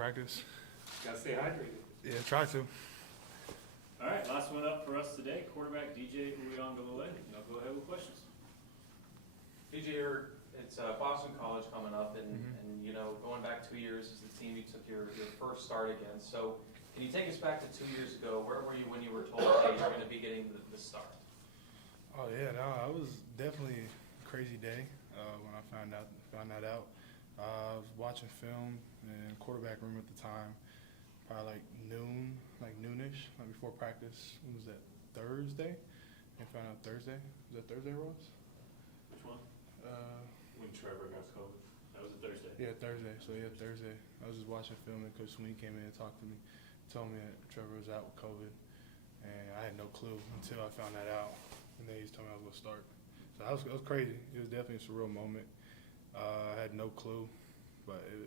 practice. Gotta stay hydrated. Yeah, try to. All right, last one up for us today, quarterback DJ Uiagalelei. Now go ahead with questions. DJ, it's Boston College coming up, and you know, going back 2 years is the team you took your first start against. So can you take us back to 2 years ago? Where were you when you were told, hey, you're going to be getting the start? Oh yeah, no, it was definitely a crazy day when I found that out. I was watching film in quarterback room at the time, probably like noonish, like before practice. When was that? Thursday. I found out Thursday. Was that Thursday, Ross? Which one? When Trevor got COVID. That was a Thursday. Yeah, Thursday. So yeah, Thursday. I was just watching film and Coach Sweeney came in and talked to me, told me that Trevor was out with COVID, and I had no clue until I found that out. And then he just told me I was gonna start. So it was crazy. It was definitely a surreal moment. I had no clue, but it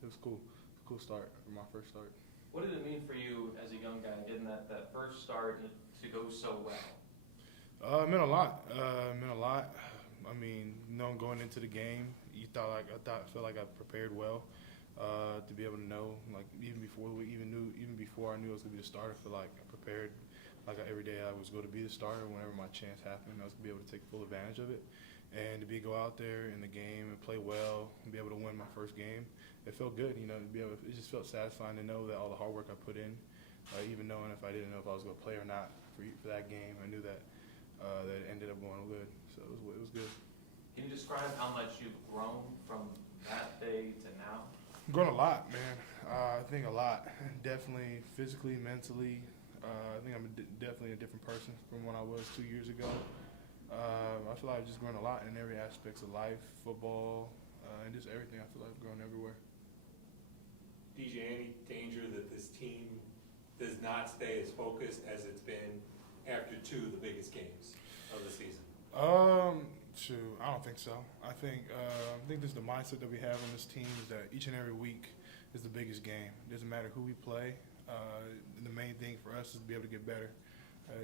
was cool. It was a cool start for my first start. What did it mean for you as a young guy getting that first start to go so well? It meant a lot. I mean, going into the game, I felt like I prepared well to be able to know, like even before I knew I was gonna be the starter. I feel like I prepared, like every day I was going to be the starter. Whenever my chance happened, I was gonna be able to take full advantage of it, and to go out there in the game and play well and be able to win my first game. It felt good, it just felt satisfying to know that all the hard work I put in, even knowing if I didn't know if I was gonna play or not for that game, I knew that that it ended up going good. So it was good. Can you describe how much you've grown from that day to now? Grown a lot, man. I think a lot. Definitely physically, mentally. I think I'm definitely a different person from when I was 2 years ago. I feel like I've just grown a lot in every aspect of life, football, and just everything. I feel like I've grown everywhere. DJ, any danger that this team does not stay as focused as it's been after two of the biggest games of the season? Shoot, I don't think so. I think this is the mindset that we have on this team is that each and every week is the biggest game. It doesn't matter who we play. The main thing for us is to be able to get better.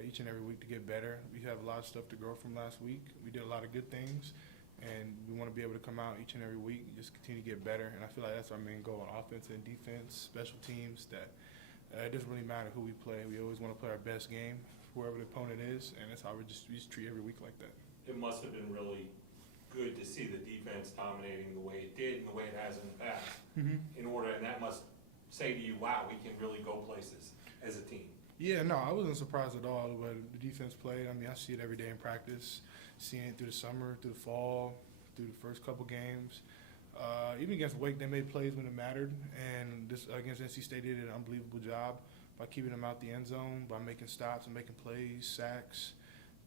Each and every week to get better. We have a lot of stuff to grow from last week. We did a lot of good things, and we want to be able to come out each and every week and just continue to get better. And I feel like that's our main goal on offense and defense, special teams, that it doesn't really matter who we play. We always want to play our best game, whoever the opponent is, and that's how we just treat every week like that. It must have been really good to see the defense dominating the way it did and the way it has in the past. And that must say to you, wow, we can really go places as a team. Yeah, no, I wasn't surprised at all the way the defense played. I mean, I see it every day in practice, seeing it through the summer, through the fall, through the first couple games. Even against Wake, they made plays when it mattered, and this against NC State, they did an unbelievable job by keeping them out the end zone, by making stops and making plays, sacks,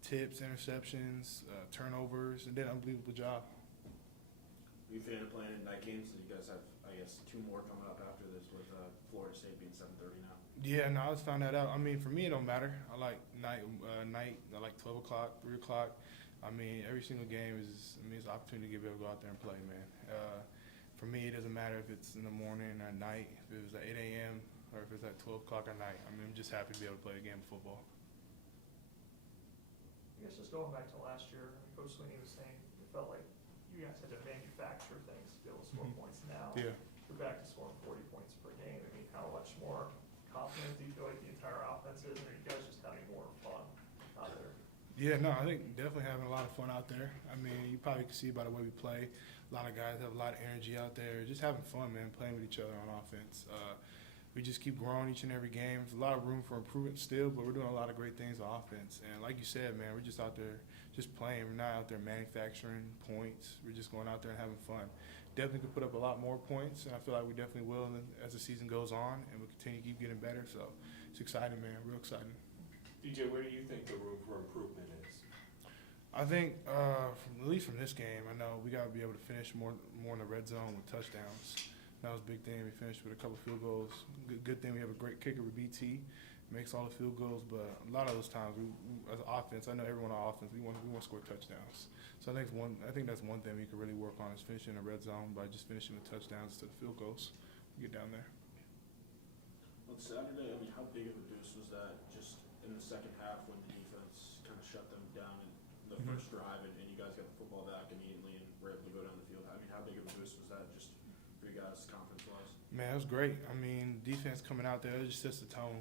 tips, interceptions, turnovers, and did an unbelievable job. Are you a fan of playing in night games? So you guys have, I guess, 2 more coming up after this with Florida State being 7:30 now. Yeah, no, I just found that out. I mean, for me, it don't matter. I like night. I like 12 o'clock, 3 o'clock. I mean, every single game is it's an opportunity to be able to go out there and play, man. For me, it doesn't matter if it's in the morning or at night, if it was at 8 a.m. or if it's at 12 o'clock at night. I mean, I'm just happy to be able to play a game of football. I guess just going back to last year, Coach Sweeney was saying it felt like you guys had to manufacture things to be able to score points. Now Yeah. you're back to scoring 40 points per game. I mean, how much more confident do you feel like the entire offense is, or are you guys just having more fun out there? Yeah, no, I think definitely having a lot of fun out there. I mean, you probably can see by the way we play. A lot of guys have a lot of energy out there, just having fun, man, playing with each other on offense. We just keep growing each and every game. There's a lot of room for improvement still, but we're doing a lot of great things on offense. And like you said, man, we're just out there just playing. We're not out there manufacturing points. We're just going out there and having fun. Definitely could put up a lot more points, and I feel like we definitely will as the season goes on, and we'll continue to keep getting better. So it's exciting, man, real exciting. DJ, where do you think the room for improvement is? I think, at least from this game, I know we got to be able to finish more in the red zone with touchdowns. That was a big thing. We finished with a couple field goals. Good thing we have a great kicker with BT, makes all the field goals. But a lot of those times, we as an offense, I know everyone on offense, we want to score touchdowns. So I think that's one thing we could really work on is finishing in the red zone by just finishing with touchdowns to the field goals. Get down there. On Saturday, I mean, how big of a boost was that just in the second half when the defense kind of shut them down in the first drive and you guys got the football back immediately and were able to go down the field? I mean, how big of a boost was that just for you guys confidence-wise? Man, it was great. I mean, defense coming out there, it just sets the tone.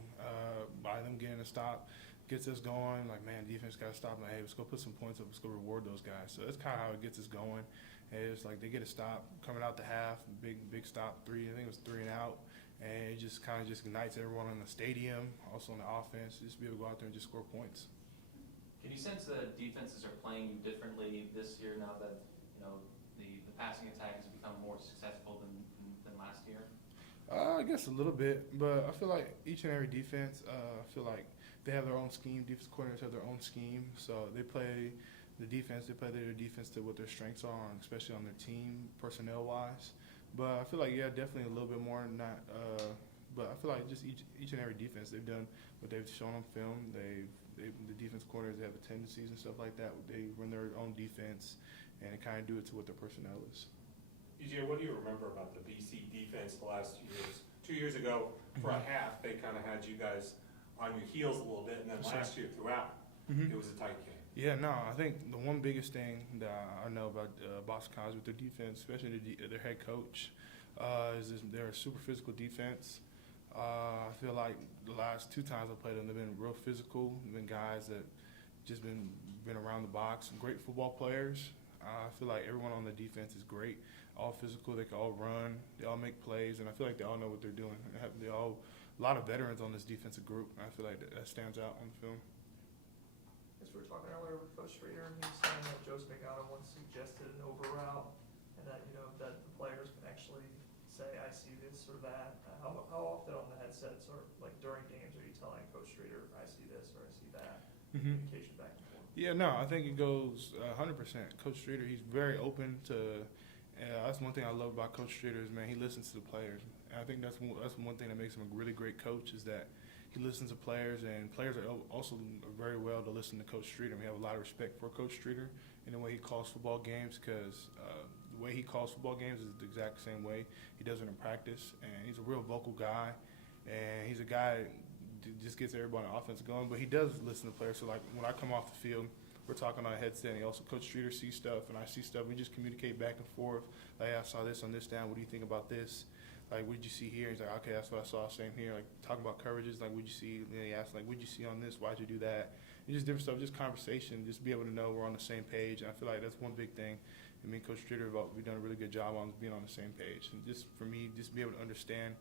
By them getting a stop, gets us going. Like, man, defense got to stop. Like, hey, let's go put some points up. Let's go reward those guys. So that's kind of how it gets us going. And it's like they get a stop coming out the half, big stop, three. I think it was 3 and out. And it just kind of just ignites everyone in the stadium, also on the offense, just be able to go out there and just score points. Can you sense that defenses are playing you differently this year now that, the passing attack has become more successful than last year? I guess a little bit, but I feel like each and every defense, I feel like they have their own scheme. Defense coordinators have their own scheme, so they play the defense. They play their defense to what their strengths are, especially on their team personnel-wise. But I feel like, yeah, definitely a little bit more. But I feel like just each and every defense, they've done what they've shown on film. The defense coordinators, they have the tendencies and stuff like that. They run their own defense and kind of do it to what their personnel is. DJ, what do you remember about the BC defense the last 2 years? 2 years ago, for a half, they kind of had you guys on your heels a little bit, and then last year throughout, it was a tight game. Yeah, no, I think the one biggest thing that I know about Boston College with their defense, especially their head coach, is they're a super physical defense. I feel like the last 2 times I played them, they've been real physical. They've been guys that just been around the box, great football players. I feel like everyone on the defense is great, all physical. They can all run, they all make plays, and I feel like they all know what they're doing. They all a lot of veterans on this defensive group. I feel like that stands out on the film. As we were talking earlier with Coach Streeter, and he was saying that Joe Spagano once suggested an over route, and that that the players can actually say, "I see this or that." How often on the headsets or like during games are you telling Coach Streeter, "I see this" or "I see that"? Communication back and forth. Yeah, no, I think it goes 100%. Coach Streeter, he's very open to. That's one thing I love about Coach Streeter is, man, he listens to the players. And I think that's one thing that makes him a really great coach is that he listens to players, and players are also very well to listen to Coach Streeter. We have a lot of respect for Coach Streeter in the way he calls football games, because the way he calls football games is the exact same way he does it in practice. And he's a real vocal guy, and he's a guy that just gets everybody on offense going. But he does listen to players. So, like, when I come off the field, we're talking on a headset, and also Coach Streeter sees stuff, and I see stuff. We just communicate back and forth. Like, hey, I saw this on this down. What do you think about this? Like, what did you see here? He's like, okay, that's what I saw. Same here. Like, talking about coverages. Like, what did you see? And then he asked, like, what did you see on this? Why'd you do that? And just different stuff, just conversation, just be able to know we're on the same page. And I feel like that's one big thing. I mean, Coach Streeter, we've done a really good job on being on the same page. And just for me, just be able to understand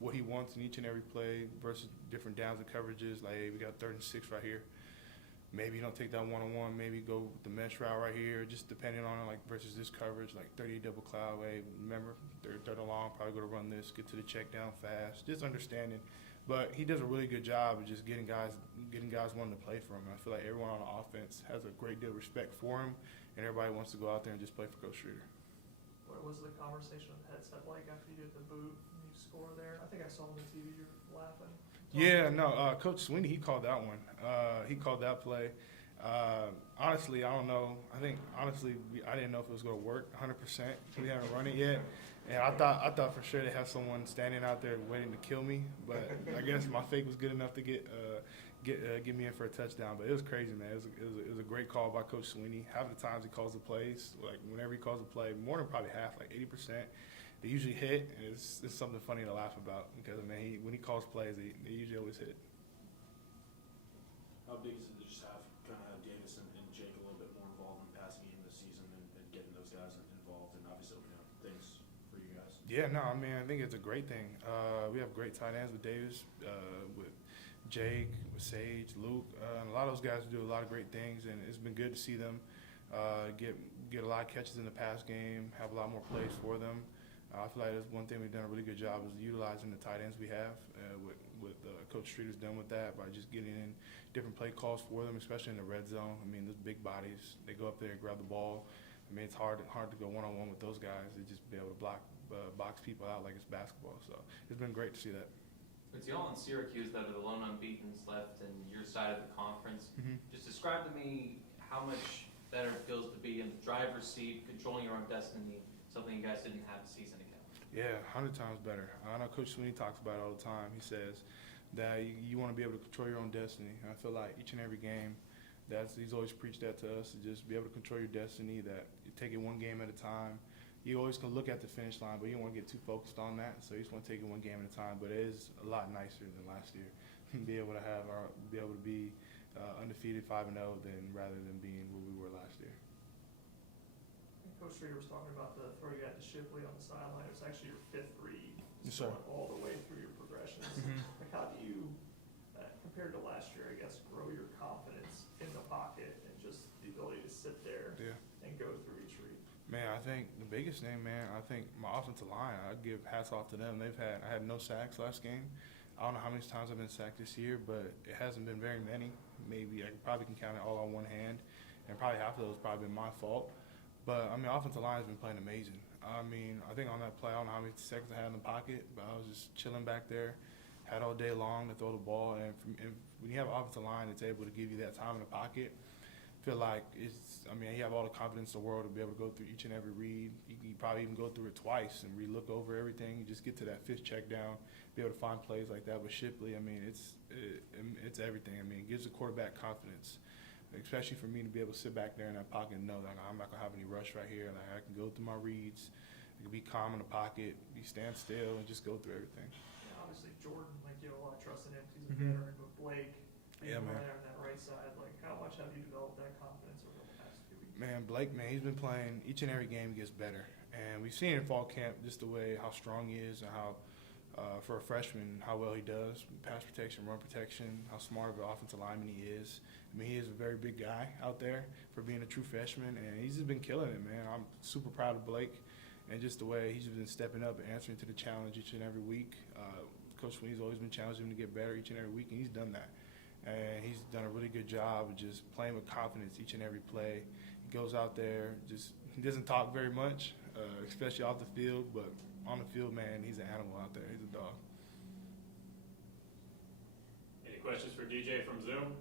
what he wants in each and every play versus different downs and coverages. Like, hey, we got 3rd and 6 right here. Maybe you don't take that one-on-one. Maybe go with the mesh route right here, just depending on like versus this coverage, like 30 double cloud way. Remember, third and long, probably go to run this, get to the check down fast, just understanding. But he does a really good job of just getting guys wanting to play for him. And I feel like everyone on the offense has a great deal of respect for him, and everybody wants to go out there and just play for Coach Streeter. What was the conversation with the headset like after you did the boot and you score there? I think I saw on the TV you're laughing. Yeah, no, Coach Sweeney, he called that one. He called that play. Honestly, I don't know. I didn't know if it was going to work 100%. We haven't run it yet. And I thought for sure they have someone standing out there waiting to kill me. But I guess my fake was good enough to get me in for a touchdown. But it was crazy, man. It was a great call by Coach Sweeney. Half the times he calls the plays, like whenever he calls a play, more than probably half, like 80%. They usually hit, and it's something funny to laugh about because, man, when he calls plays, they usually always hit. How big is it to just have kind of Davis and Jake a little bit more involved in passing game this season and getting those guys involved and obviously opening up things for you guys? Yeah, no, I mean, I think it's a great thing. We have great tight ends with Davis, with Jake, with Sage, Luke. And a lot of those guys do a lot of great things, and it's been good to see them get a lot of catches in the pass game, have a lot more plays for them. I feel like that's one thing we've done a really good job is utilizing the tight ends we have. What Coach Streeter's done with that by just getting in different play calls for them, especially in the red zone. I mean, those big bodies, they go up there and grab the ball. I mean, it's hard to go one-on-one with those guys. They just be able to box people out like it's basketball. So it's been great to see that. It's y'all in Syracuse that are the lone unbeatens left in your side of the conference. Just describe to me how much better it feels to be in the driver's seat, controlling your own destiny, something you guys didn't have a season ago. Yeah, 100 times better. I know Coach Sweeney talks about it all the time. He says that you want to be able to control your own destiny. And I feel like each and every game, he's always preached that to us, to just be able to control your destiny, that you take it one game at a time. you always can look at the finish line, but you don't want to get too focused on that. So you just want to take it one game at a time. But it is a lot nicer than last year. be able to be undefeated 5-0 than rather than being where we were last year. Coach Streeter was talking about the throw you had to Shipley on the sideline. It was actually your 5th read. Yes, sir. All the way through your progressions. Like, how do you, compared to last year, I guess, grow your confidence in the pocket and just the ability to sit there and go through each read? Man, I think the biggest thing, man, I think my offensive line, I'd give hats off to them. I had no sacks last game. I don't know how many times I've been sacked this year, but it hasn't been very many. Maybe I probably can count it all on one hand, and probably half of those probably been my fault. But, I mean, offensive line has been playing amazing. I mean, I think on that play, I don't know how many seconds I had in the pocket, but I was just chilling back there, had all day long to throw the ball. And when you have an offensive line that's able to give you that time in the pocket, I feel like you have all the confidence in the world to be able to go through each and every read. You can probably even go through it twice and re-look over everything. You just get to that 5th check down, be able to find plays like that with Shipley. I mean, it's everything. I mean, it gives the quarterback confidence, especially for me to be able to sit back there in that pocket and know that I'm not going to have any rush right here. Like, I can go through my reads, I can be calm in the pocket, stand still, and just go through everything. Yeah, obviously, Jordan, like, you have a lot of trust in him because he's a Mhm. veteran, but Blake, Yeah, man. there on that right side, like, how much have you developed that confidence over the past few weeks? Man, Blake, man, he's been playing each and every game, he gets better. And we've seen in fall camp just the way how strong he is and how, for a freshman, how well he does. Pass protection, run protection, how smart of an offensive lineman he is. I mean, he is a very big guy out there for being a true freshman, and he's just been killing it, man. I'm super proud of Blake and just the way he's been stepping up and answering to the challenge each and every week. Coach Sweeney's always been challenging him to get better each and every week, and he's done that. And he's done a really good job of just playing with confidence each and every play. He goes out there, he doesn't talk very much, especially off the field, but on the field, man, he's an animal out there. He's a dog. Any questions for DJ from Zoom?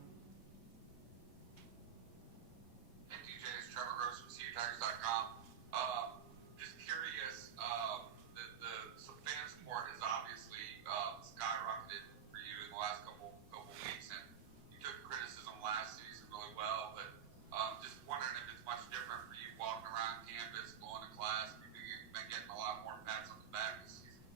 Hey DJ, it's Trevor Gross from CUTigers.com. Just curious, so fan support has obviously skyrocketed for you in the last couple weeks, and you took criticism last season really well, but just wondering if it's much different for you walking around campus, going to class. You've been getting a lot more pats on the back this season.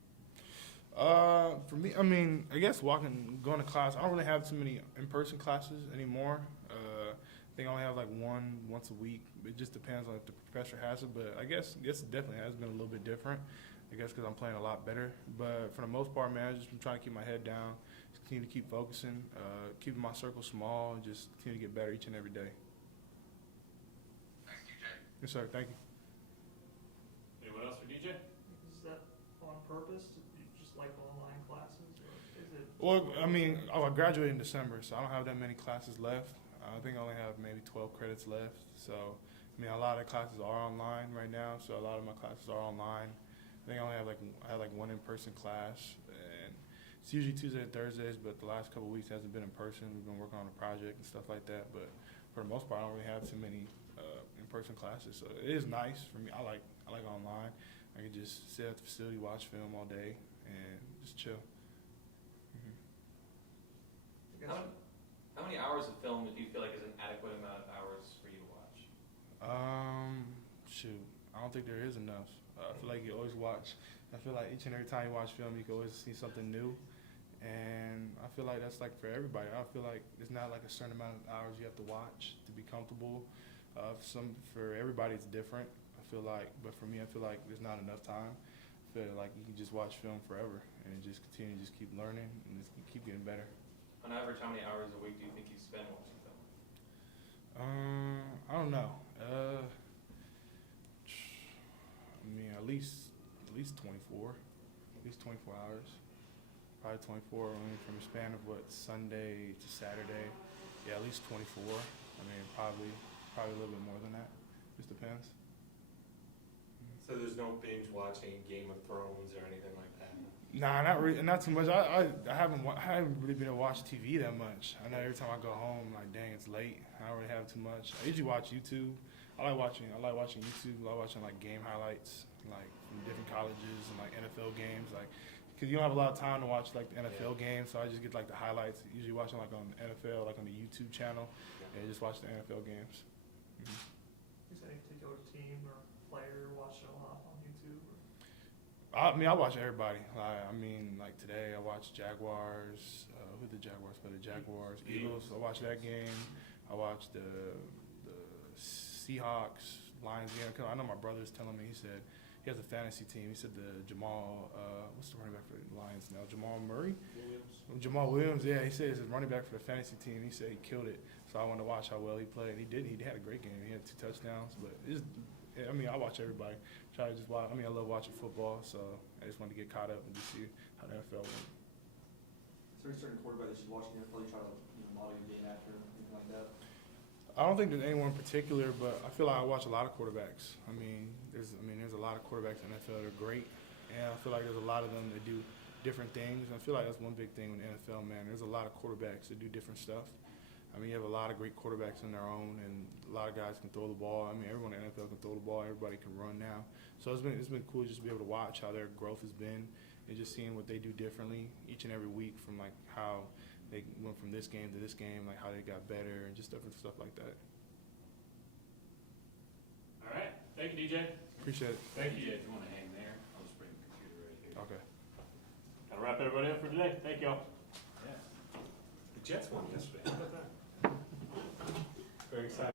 For me, I mean, I guess going to class, I don't really have too many in-person classes anymore. I think I only have like once a week. It just depends on if the professor has it, but I guess it definitely has been a little bit different. I guess because I'm playing a lot better. But for the most part, man, I just been trying to keep my head down, just continue to keep focusing, keeping my circle small, and just continue to get better each and every day. Thanks, DJ. Yes, sir. Thank you. Anyone else for DJ? Is that on purpose? Do you just like online classes, or is it? Well, I mean, I graduated in December, so I don't have that many classes left. I think I only have maybe 12 credits left. So, I mean, a lot of classes are online right now, so a lot of my classes are online. I think I only have I had one in-person class, and it's usually Tuesdays and Thursdays, but the last couple of weeks hasn't been in person. We've been working on a project and stuff like that, but for the most part, I don't really have too many in-person classes. So it is nice for me. I like online. I can just sit at the facility, watch film all day, and just chill. How many hours of film do you feel like is an adequate amount of hours for you to watch? Shoot, I don't think there is enough. I feel like you always watch. I feel like each and every time you watch film, you can always see something new. And I feel like that's like for everybody. I feel like it's not like a certain amount of hours you have to watch to be comfortable. For everybody, it's different. I feel like, but for me, I feel like there's not enough time. I feel like you can just watch film forever and just continue to just keep learning and just keep getting better. On average, how many hours a week do you think you spend watching film? I don't know. I mean, at least 24. At least 24 hours. Probably 24. I mean, from a span of Sunday to Saturday. Yeah, at least 24. I mean, probably a little bit more than that. Just depends. So there's no binge watching Game of Thrones or anything like that? Nah, not too much. I haven't really been able to watch TV that much. I know every time I go home, like, dang, it's late. I don't really have too much. I usually watch YouTube. I like watching YouTube. I like watching like game highlights, like from different colleges and like NFL games, like because you don't have a lot of time to watch like the NFL games. So I just get like the highlights. Usually watching like on NFL, like on the YouTube channel, and just watch the NFL games. Is any particular team or player you're watching a lot on I mean, I watch everybody. I mean, like today, I watched Jaguars. Who the Jaguars play? The Jaguars, Eagles. I watched that game. I watched the Seahawks, Lions game. 'Cause I know my brother's telling me. He said he has a fantasy team. He said the Jamal, what's the running back for the Lions now? Jamal Murray. Jamal Williams. Yeah, he said he's a running back for the fantasy team. He said he killed it. So I wanted to watch how well he played. He did. He had a great game. He had 2 touchdowns. But I mean, I watch everybody. Try to just watch. I mean, I love watching football, so I just wanted to get caught up and just see how the NFL went. Is there a certain quarterback that you watch in the NFL you try to model your game after, anything like that? I don't think there's anyone in particular, but I feel like I watch a lot of quarterbacks. I mean, there's a lot of quarterbacks in the NFL that are great, and I feel like there's a lot of them that do different things. And I feel like that's one big thing in the NFL, man. There's a lot of quarterbacks that do different stuff. I mean, you have a lot of great quarterbacks on their own, and a lot of guys can throw the ball. I mean, everyone in the NFL can throw the ball. Everybody can run now. So it's been cool just to be able to watch how their growth has been, and just seeing what they do differently each and every week, from like how they went from this game to this game, like how they got better, and just different stuff like that. All right, thank you, DJ. Appreciate it. Thank you. If you want to hang there, I'll just bring the computer right here. Okay. Gotta wrap everybody up for today. Thank y'all. The Jets won yesterday. How about that? Very excited.